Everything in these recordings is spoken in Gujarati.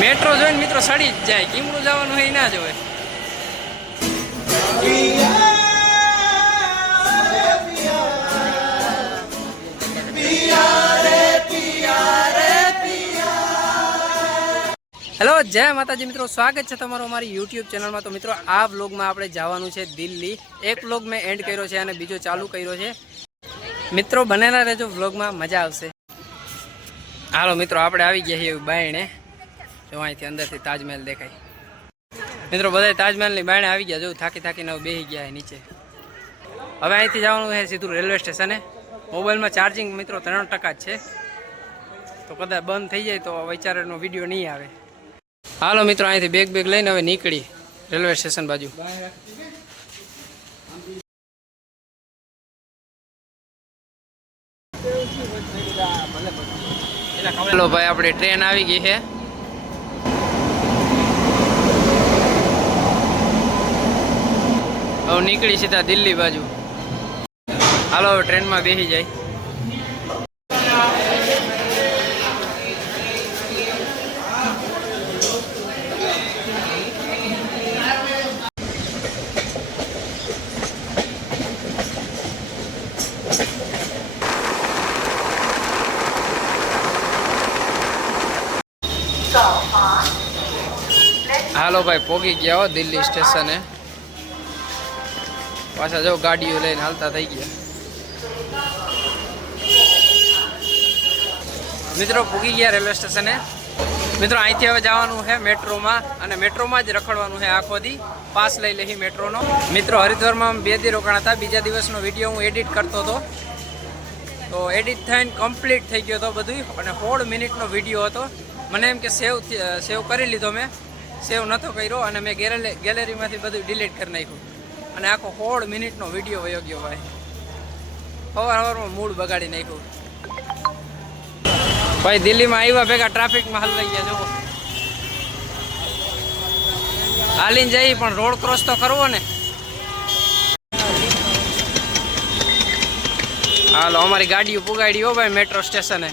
મેટ્રો જોઈને મિત્રો સડી જ જાય. કીમડું જવાનું હોય ના જોવે. હેલો જય માતાજી મિત્રો. સ્વાગત છે તમારું અમારી યુટ્યુબ ચેનલમાં તો મિત્રો, આ વ્લોગમાં આપણે જવાનું છે દિલ્હી. એક વ્લોગ મેં એન્ડ કર્યો છે અને બીજો ચાલુ કર્યો છે. મિત્રો, બનેલા રહેજો વ્લોગમાં મજા આવશે. હાલો મિત્રો, આપણે આવી ગયા છીએ બાયણે. જો અહીંથી અંદરથી તાજમહેલ દેખાય. મિત્રો બધા તાજમહેલની બાયણે આવી ગયા, જો થાકી થાકીને બેસી ગયા નીચે. હવે અહીંથી જવાનું છે સીધું રેલવે સ્ટેશને. મોબાઈલમાં ચાર્જિંગ મિત્રો ત્રણ ટકા જ છે. તો કદાચ બંધ થઈ જાય તો વિચારનો વીડિયો નહીં આવે. હાલો મિત્રો, અહીંથી બેગ બેગ લઈને હવે નીકળી રેલવે સ્ટેશન બાજુ. ચલો ભાઈ, આપણી ટ્રેન આવી ગઈ છે. હવે નીકળી સીધા દિલ્હી બાજુ. હાલો, હવે ટ્રેનમાં બેસી જાય. હાલો ભાઈ, પોગી ગયા હો દિલ્હી સ્ટેશને. પાછા જો ગાડીઓ લઈને હાલતા થઈ ગયા. મિત્રો પૂગી ગયા રેલવે સ્ટેશને. મિત્રો અહીંથી હવે જવાનું છે મેટ્રોમાં અને મેટ્રોમાં જ રખડવાનું છે આખો દી. પાસ લઈ લઈ મેટ્રોનો. મિત્રો હરિદ્વારમાં બે દી રોકાણ હતા. બીજા દિવસનો વીડિયો હું એડિટ કરતો હતો. તો એડિટ થઈને કમ્પ્લીટ થઈ ગયો હતો બધું અને સોળ મિનિટનો વીડિયો હતો. મને એમ કે સેવ સેવ કરી લીધો મેં. સેવ નહોતો કર્યો અને મેં ગેલેરી ગેલેરીમાંથી બધું ડિલીટ કરી નાખ્યું. અને આખો સોળ મિનિટનો વીડિયો વયો ગયો ભાઈ. સવાર સવારમાં મૂડ બગાડી નાખ્યું. ભાઈ, દિલ્હીમાં આવ્યા ભેગા ટ્રાફિકમાં હલવાઈ ગયા, જુઓ. હાલીને જઈ પણ રોડ ક્રોસ તો કરવો ને. હાલો, અમારી ગાડીઓ પુગાડી હો ભાઈ મેટ્રો સ્ટેશને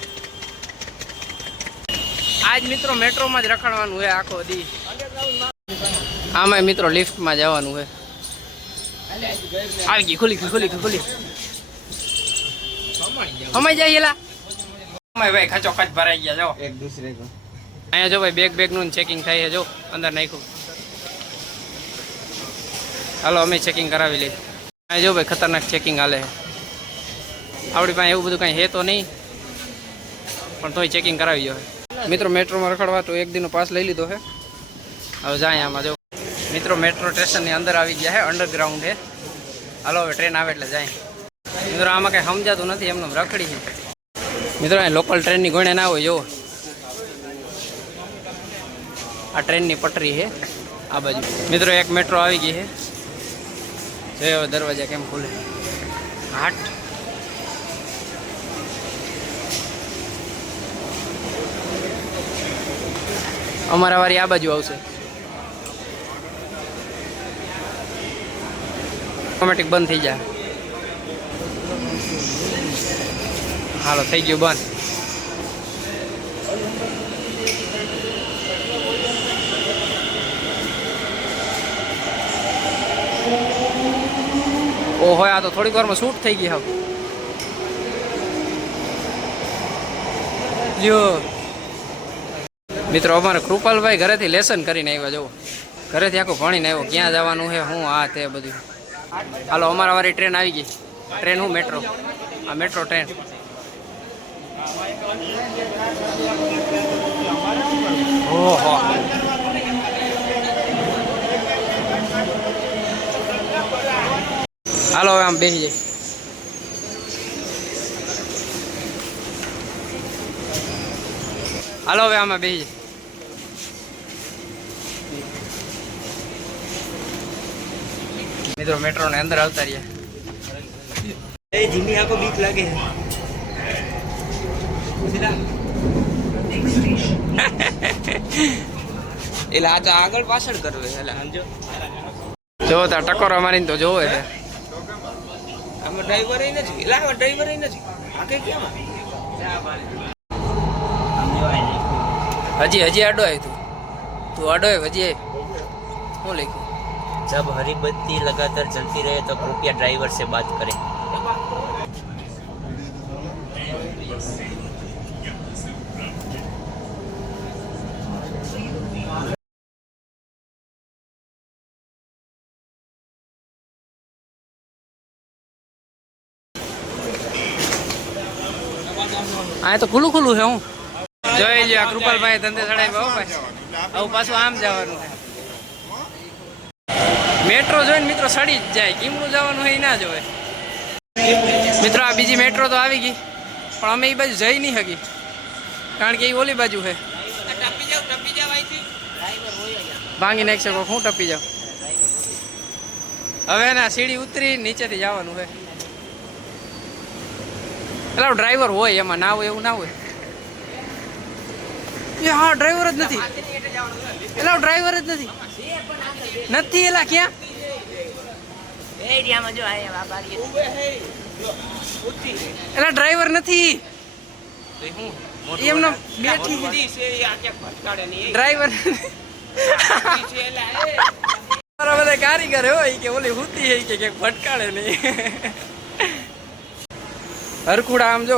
આજ મિત્રો મેટ્રોમાં જ રખડવાનું છે આખો દી. આમાં મિત્રો લિફ્ટમાં જવાનું છે આવી ગઈ ગયા જો. એક દૂસરે કો જો ભાઈ બેગ બેગનું ચેકિંગ થાય છે અંદર નાખ્યું. હાલો અમે ચેકિંગ કરાવી લઈએ. અહીંયા જો ભાઈ ખતરનાક ચેકિંગ હાલે આપણી પાસે એવું બધું કાંઈ હે તો નહીં પણ તોય ચેકિંગ કરાવી જો મિત્રો મેટ્રોમાં રખડવા તો એક દિનનો પાસ લઈ લીધો છે. હવે જાય આમાં જો. મિત્રો મેટ્રો સ્ટેશનની અંદર આવી ગયા છે અંડરગ્રાઉન્ડ છે. હાલો, હવે ટ્રેન આવે એટલે જાય. મિત્રો, આમાં કંઈ સમજાતું નથી, એમને રખડી છે. મિત્રો, અહીં લોકલ ટ્રેનની ગોણે ના હોય જો આ ટ્રેનની પટરી છે, આ બાજુ. મિત્રો, એક મેટ્રો આવી ગઈ છે. જોયો હવે દરવાજા કેમ ખુલે. હાટ. અમારા વારી આ બાજુ આવશે. ઓટોમેટિક બંધ થઈ જાય. હાલો, થઈ ગયું બંધ. ઓહો, આ તો થોડીક વારમાં શૂટ થઈ ગઈ હવે. લ્યો મિત્રો, અમારે કૃપાલભાઈ ઘરેથી લેસન કરીને આવ્યા જવો ઘરેથી આખું ભણીને આવ્યો. ક્યાં જવાનું છે, હું, આ, તે બધું. હાલો, અમારા વારી ટ્રેન આવી ગઈ. ટ્રેન હું મેટ્રો? આ મેટ્રો ટ્રેન. ઓહો. હાલો, હવે આમ બેસી જાય હાલો, હવે આમાં બેસી જાય મિત્રો મેટ્રો ને અંદર આવતા રહ્યા. એ ધીમી આખો બીક લાગે એટલે આ તો આગળ પાછળ કરવે એટલે. સમજો જો તા ટકોરા મારીને તો જોવે છે. આમાં ડ્રાઈવર નથી. એટલે આમાં ડ્રાઈવર નથી. આ કઈ કેમ હજી હજી અડો આવ્યું તું. તું અડો હજી શું લખ્યું? जब हरी बत्ती लगातार जलती रहे तो कृपया ड्राइवर से बात करें આ તો ખુલ્લું ખુલ્લું છે હું જોઈ લ્યો આ કૃપાલભાઈ ધંધે ચડાવી બહુ ભાઈ હવે પાછું આમ જવાનું છે મેટ્રો જોઈને મિત્રો સડી જ જાય. કીમડું જવાનું હોય ના જોવે મિત્રો, આ બીજી મેટ્રો તો આવી ગઈ. પણ અમે એ બાજુ જઈ નહીં શકી કારણ કે એ ઓલી બાજુ છે ભાંગી નાખી શકો હું ટપી જાઉં. હવે ના, સીડી ઉતરી નીચેથી જવાનું છે એટલે ડ્રાઈવર હોય એમાં, ના હોય એવું ના હોય. હા ડ્રાઈવર જ નથી. એલા ડ્રાઈવર જ નથી. નથી એલા ક્યાં? એલા ડ્રાઈવર નથી. એમનો બેઠી ડ્રાઈવર કારીગર હોય કે ઓલી હુતી હે કે ભટકાડે નહીં. હરકુડા આમ જો.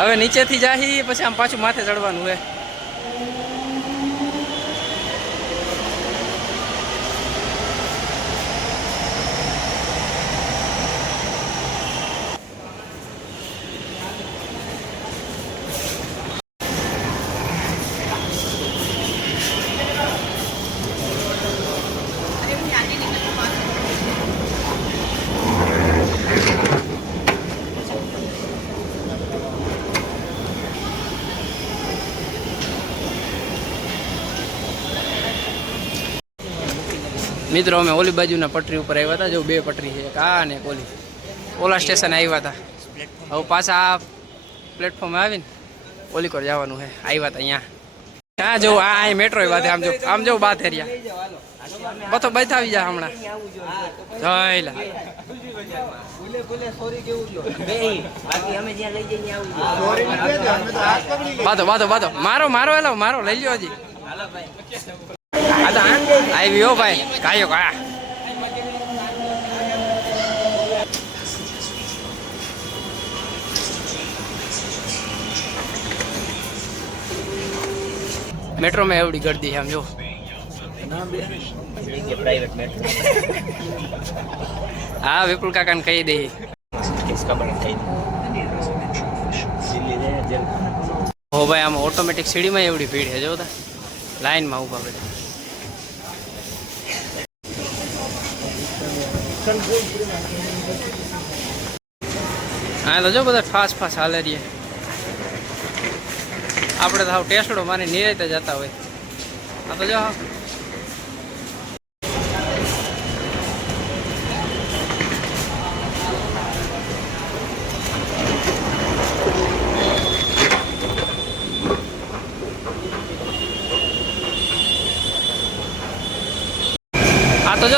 હવે નીચેથી જાહી પછી આમ પાછું માથે ચડવાનું હે મિત્રો, અમે ઓલી બાજુના પટરી ઉપર આવ્યા હતા, જો બે પટરી છે, એક આ ને એક ઓલી. ઓલા સ્ટેશન આવ્યા હતા. હવે પાછા આ પ્લેટફોર્મ આવીને ઓલી કોર જવાનું છે. આવ્યા હતા અહીંયા. ત્યાં જો, આ અહીં મેટ્રો વાત આમ જો આમ જો બાત એરિયા બતો બતાવી જા હમણાં. જયલા બાતો બાતો બાતો મારો મારો એલો મારો, લઈ લ્યો હજી. આવ્યો ભાઈ, કાયો કા? મેટ્રો માં એવડી ગર્દી છે હા, વિપુલ કાકાને કહી દે. હો ભાઈ, આમ ઓટોમેટિક સીડીમાં એવડી ભીડ છે, જો લાઈનમાં ઊભા બધા. હા તો જો બધા ફાસ ફાસ હાલે રહીએ. આપણે તો હાવ ટેસ્ટડો મારી નિરાતે જતા હોય. આ તો જો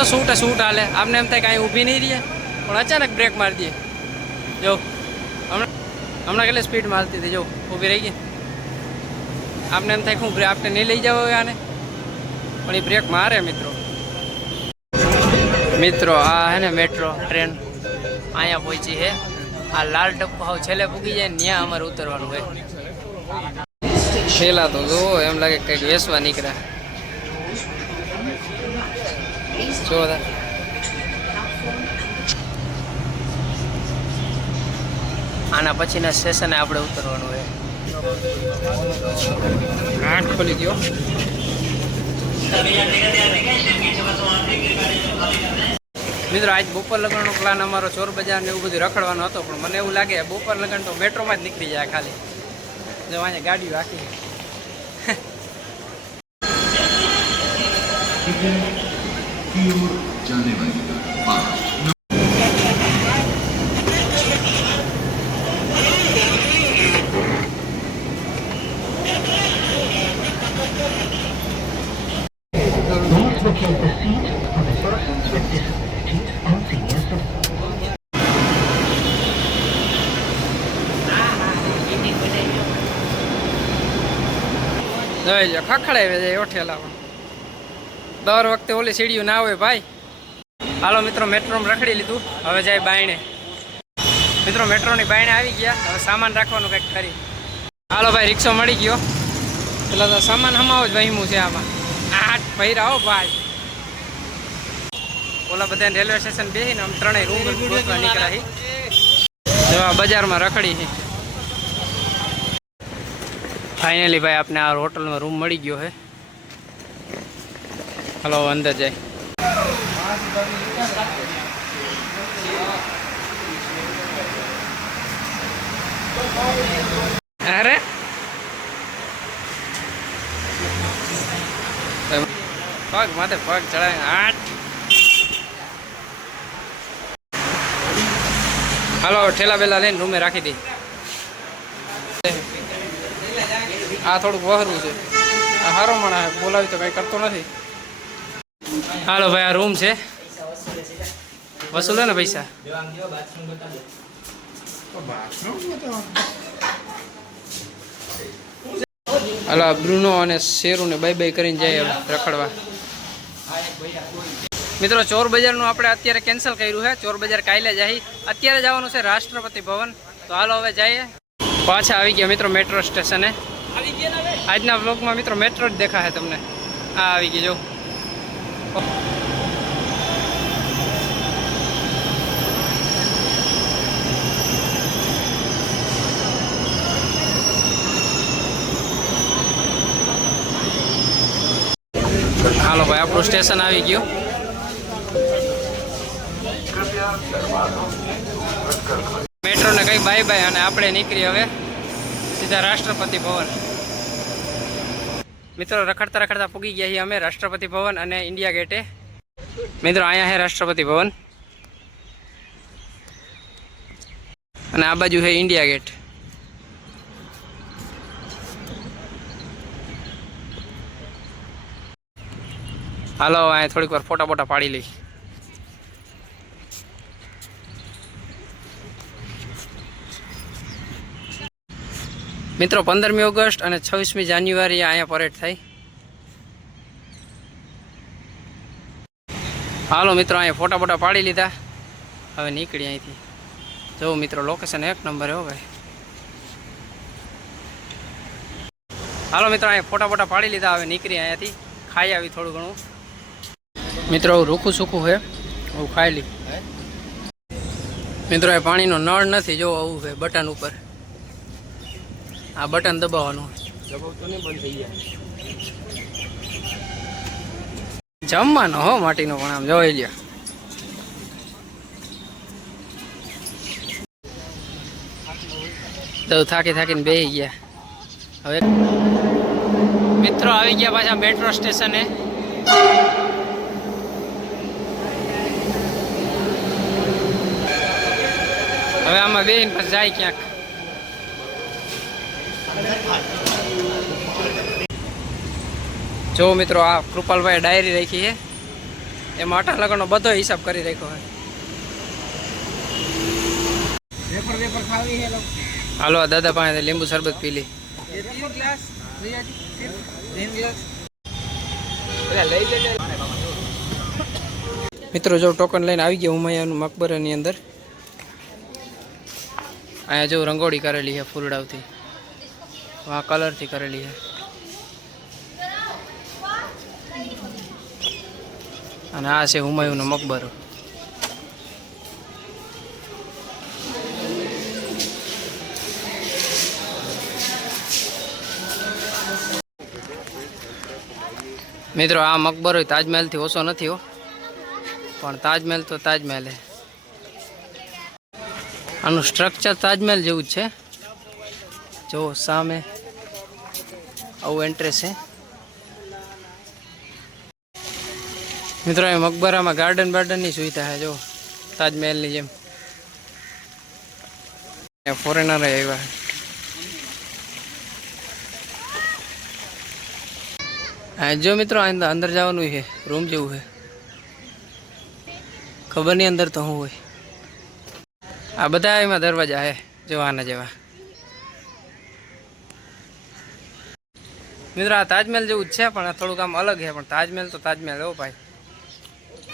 જો શૂટ શૂટ હાલે. આમને એમ થાય કાંઈ ઊભી નહીં રહીએ. પણ અચાનક બ્રેક મારી દઈએ જો, હમણાં હમણાં કેટલી સ્પીડ મારતી હતી, જો, ઊભી રહી ગઈ. આપને એમ થાય કે હું આપણે નહીં લઈ જાવ આને. પણ એ બ્રેક મારે, મિત્રો. મિત્રો, આ હે ને મેટ્રો ટ્રેન અહીંયા પહોંચી છે આ લાલ ટપ્પો હાવ છેલ્લે પૂગી જાય ને ત્યાં અમારે ઉતરવાનું હોય. છેલ્લા તો જુઓ, એમ લાગે કંઈક વેસવા નીકળ્યા. જો તા. આના પછીના સ્ટેશને આપણે ઉતરવાનું હોય. આઠ ખોલી ગયો મિત્રો, આજ બપોર લગ્નનો પ્લાન અમારો ચોર બજાર ને એવું બધું રખડવાનો હતો, પણ મને એવું લાગે બપોર લગ્ન તો મેટ્રોમાં જ નીકળી જાય ખાલી. જો અહીંયા ગાડીઓ की ओर जाने वाली पाँच locate the seat for the persons with disabilities and senior citizens. ખખડાવે છે ઓઠેલામાં દર વખતે ઓલી સીડીયું ના હોય ભાઈ. હાલો મિત્રો, મેટ્રોમાં રખડી લીધું. હવે જાય બાયણે. મિત્રો, મેટ્રોની બાયણે આવી ગયા. હવે સામાન રાખવાનું કંઈક કરી. હાલો ભાઈ, રિક્ષો મળી ગયો. પેલા તો સામાન હમાવો જ વહીમું છે આમાં. આઠ ભૈરા હો ભાઈ. ઓલા બધા રેલવે સ્ટેશન બેસીને આમ ત્રણેય રૂમ નીકળ્યા. બજારમાં રખડી છે ફાઇનલી ભાઈ, આપને આ હોટલમાં રૂમ મળી ગયો છે હલો, અંદર જાય. અરે. પગ, માથે પગ ચડાય. આઠ. હાલો, ઠેલા બેલા લઈને રૂમે રાખી દઈ આ થોડુંક વહરું છે. હારો માણા બોલાવી તો કઈ કરતો નથી. હાલો ભાઈ, આ રૂમ છે. વસૂલો ને પૈસા? હાલો બ્રુનો અને શેરુને બાય બાય કરીને જાય રખડવા. મિત્રો, ચોર બજારનું આપણે અત્યારે કેન્સલ કર્યું છે ચોર બજાર કાલે જાય અત્યારે જવાનું છે રાષ્ટ્રપતિ ભવન. તો હાલો, હવે જઈએ. પાછા આવી ગયા મિત્રો મેટ્રો સ્ટેશને આજના બ્લોગમાં મિત્રો મેટ્રો જ દેખાશે તમને. આ આવી ગઈ, જો. હાલો ભાઈ, આપણું સ્ટેશન આવી ગયું. મેટ્રોને કઈ બાય બાય અને આપણે નીકળી હવે સીધા રાષ્ટ્રપતિ ભવન. મિત્રો, રખડતા રખડતા પૂગી ગયા છીએ અમે રાષ્ટ્રપતિ ભવન અને ઇન્ડિયા ગેટે. મિત્રો, અહીંયા છે રાષ્ટ્રપતિ ભવન. અને આ બાજુ છે ઇન્ડિયા ગેટ. હાલો, અહીંયા થોડીક વાર ફોટા બોટા પાડી લઈ. મિત્રો, પંદરમી ઓગસ્ટ અને છવ્વીસમી જાન્યુઆરી અહીંયા પરેડ થાય હાલો મિત્રો, અહીંયા ફોટા ફોટા પાડી લીધા. હવે નીકળી અહીંથી. જો મિત્રો લોકેશન એક નંબર હો ભાઈ. હાલો મિત્રો, અહીંયા ફોટા ફોટા પાડી લીધા, હવે નીકળી અહીંયાથી. ખાઈ આવી થોડું ઘણું. મિત્રો હું રૂખું સૂકું છે. હું ખાઈ લી. મિત્રો, એ પાણીનો નળ નથી, જો આવું છે, બટન ઉપર. આ બટન દબાવવાનું. જમવાનો હો માટીનો પણ આમ જોઈ લ્યો તો થાકી થાકીને બેસી ગયા. હવે મિત્રો આવી ગયા પાછા મેટ્રો સ્ટેશને હવે આમાં બેહીને પછી જાય ક્યાંક. જો મિત્રો આ કૃપાલભાઈ ડાયરી રાખી છે. એમાં અટા લગનનો બધો હિસાબ કરી રાખ્યો છે. હાલો આ દાદા પાસે લીંબુ શરબત પી લી. મિત્રો જો ટોકન લઈને આવી ગયા ઉમૈયાનું મકબરાની અંદર. અહીંયા જો રંગોળી કરેલી છે ફૂલડાવથી. આ કલરથી કરેલી છે. અને આ છે હુમાયુનો મકબરો. મિત્રો, આ મકબરો તાજમહેલથી ઓછો નથી હો. પણ તાજમહેલ તો તાજમહેલ છે. આનું સ્ટ્રક્ચર તાજમહેલ જેવું જ છે. જો સામે આવું એન્ટ્રેસ છે. મિત્રો, એ મકબરામાં ગાર્ડન બાર્ડનની સુવિધા છે, જો. તાજમહેલની જેમ. ફોરેનર આવ્યા હા, જો મિત્રો અંદર જવાનું છે રૂમ જેવું છે. ખબર નહીં અંદર તો શું હોય. આ બધા એમાં દરવાજા છે જોવાના જેવા. મિત્રો, આ તાજમહેલ જેવું જ છે, પણ થોડુંક આમ અલગ છે, પણ તાજમહેલ તો તાજમહેલ હો ભાઈ.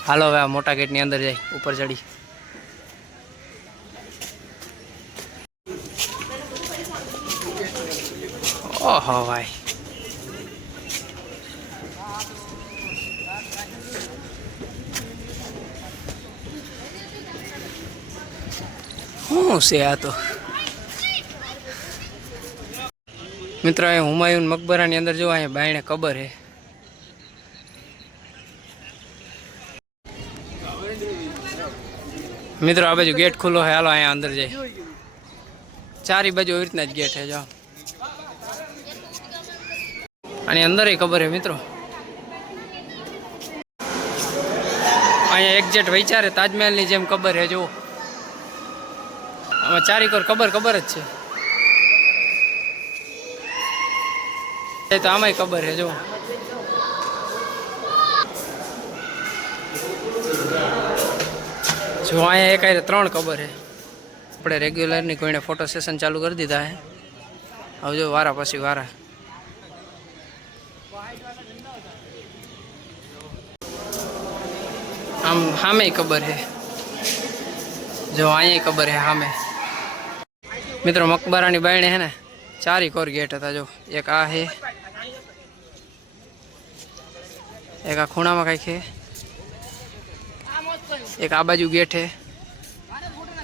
હાલો, હવે આ મોટા ગેટની અંદર જાય, ઉપર ચડી. ઓહો ભાઈ. શું છે આ તો? મિત્રો એ હુમાયુન મકબરાની અંદર જો અહીંયા બાયણે કબર હે. મિત્રો, આ બાજુ ગેટ ખુલ્લો હે, હાલો અહીંયા અંદર જાય ચારી બાજુ એવી રીતના જ ગેટ હે, જો. આની અંદર ખબર હે, મિત્રો. અહીંયા એક્ઝેટ વિચારે તાજમહેલની જેમ ખબર હે જો આમાં ચારી કોર ખબર ખબર જ છે. એ તો આમાંય ખબર છે, જો. જો અહીંયા એક ત્રણ ખબર છે. આપણે રેગ્યુલરની કોઈને ફોટો સેશન ચાલુ કરી દીધા છે. હવે જો વારા પછી વારા. આમ સામે ખબર છે. જો અહીંયા ખબર છે સામે મિત્રો, મકબરાની બાયણે હે ને ચારી કોર ગેટ હતા, જો. એક આ હે. એક આ ખૂણામાં કાંઈક છે એક આ બાજુ ગેટ છે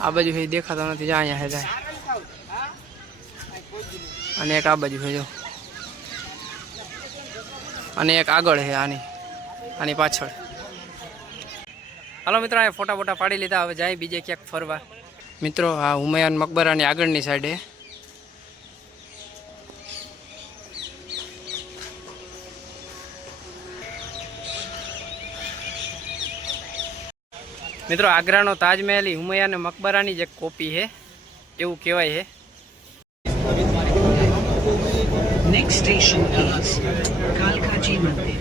આ બાજુ છે દેખાતો નથી. જ્યાં અહીંયા હે જાય અને એક આ બાજુ છે જો. અને એક આગળ છે આની. આની પાછળ. હાલો મિત્રો, અહીંયા ફોટા ફોટા પાડી લીધા. હવે જાય બીજે ક્યાંક ફરવા. મિત્રો, આ હુમાયાન મકબરાની આગળની સાઈડે મિત્રો આગ્રાનો તાજમહેલ હુમાયાને મકબરાની જે એક કોપી છે એવું કહેવાય છે. Mandir.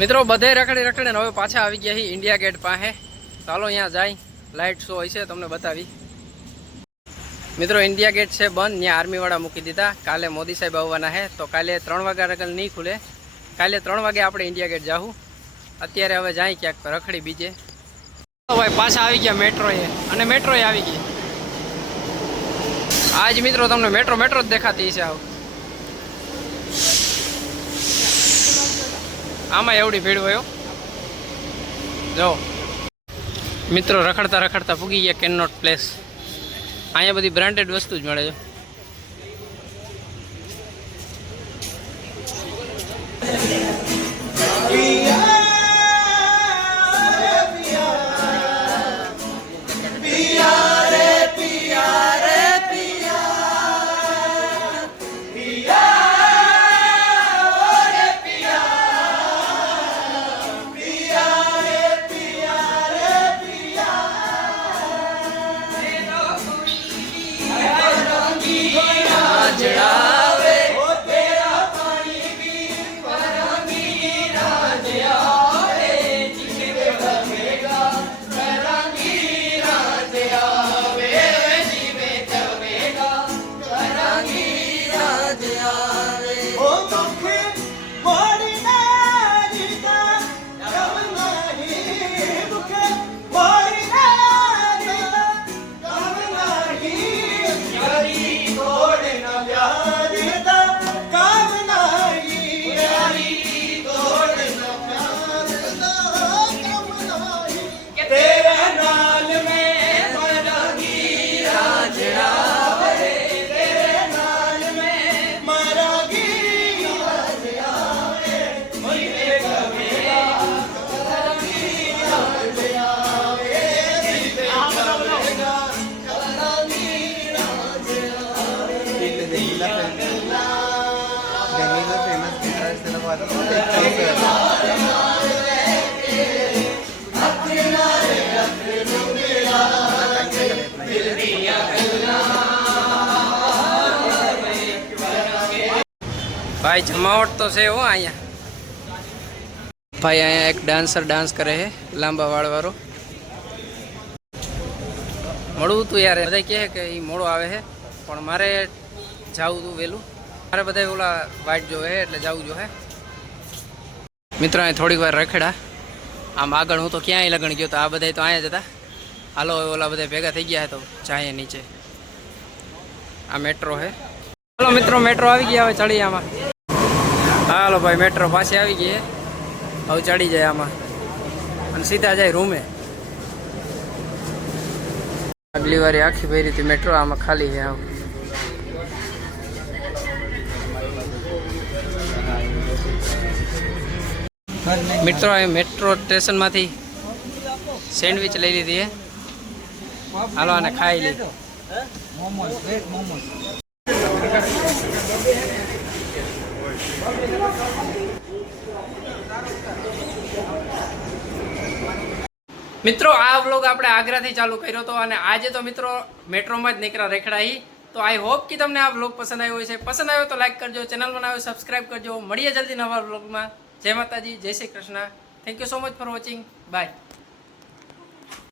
મિત્રો બધે રખડી રખડીને હવે પાછા આવી ગયા છે ઇન્ડિયા ગેટ પાસે. ચાલો અહીંયા જાય. લાઇટ શો હોય છે તમને બતાવી. મિત્રો ઇન્ડિયા ગેટ છે બંધ ત્યાં આર્મીવાળા મૂકી દીધા. કાલે મોદી સાહેબ આવવાના છે. તો કાલે ત્રણ વાગ્યા રગલ નહીં ખુલે. કાલે ત્રણ વાગે આપણે ઇન્ડિયા ગેટ જાઉં અત્યારે હવે જાય ક્યાંક રખડી બીજે. ભાઈ પાછા આવી ગયા મેટ્રો એ અને મેટ્રો એ આવી ગઈ. આજ મિત્રો તમને મેટ્રો મેટ્રો જ દેખાતી છે આવું. આમાં એવડી ભીડ હોય. જો. મિત્રો રખડતા રખડતા પૂગી ગયા કેન નોટ પ્લેસ અહીંયા બધી બ્રાન્ડેડ વસ્તુ જ મળે છે. We ભાઈ જમાવટ તો છે હો અહીંયા. ભાઈ અહીંયા એક ડાન્સર ડાન્સ કરે છે, લાંબા વાળ વાળો મળવું હતું યાર, બધા કહે કે એ મોડો આવે છે, પણ મારે જવું હતું વહેલું. મારે બધા ઓલા વાઇટ જોવે એટલે જવું જોવે. મિત્રો અહીં થોડીક વાર રખડા. આમ આગળ હું તો ક્યાંય લગણ ગયો તો આ બધા તો અહીંયા જ હતા. હાલો ઓલા બધા ભેગા થઈ ગયા તો જાય નીચે. આ મેટ્રો છે. હાલો મિત્રો મેટ્રો આવી ગયા હવે ચડી આમાં હાલો ભાઈ મેટ્રો પાસે આવી ગઈ હવે ચડી જાય આમાં. અને સીધા જાય રૂમે. આગલી વારી આખી ભરી હતી મેટ્રો આમાં ખાલી છે આમ મિત્રો અહીં મેટ્રો સ્ટેશનમાંથી સેન્ડવિચ લઈ લીધી હાલો, આને ખાઈ લીધી. મિત્રો, આ વ્લોગ આપણે આગ્રાથી ચાલુ કર્યો હતો અને આજે તો મિત્રો મેટ્રોમાં જ નીકળ્યા રેખડાઈ તો આઈ હોપ કે તમને આ વ્લોગ પસંદ આવ્યો છે પસંદ આવ્યો તો લાઈક કરજો ચેનલ બનાવ્યો સબસ્ક્રાઈબ કરજો. મળીએ જલ્દી નવા વ્લોગમાં જય માતાજી, જય Shri Krishna. Thank you so much for watching bye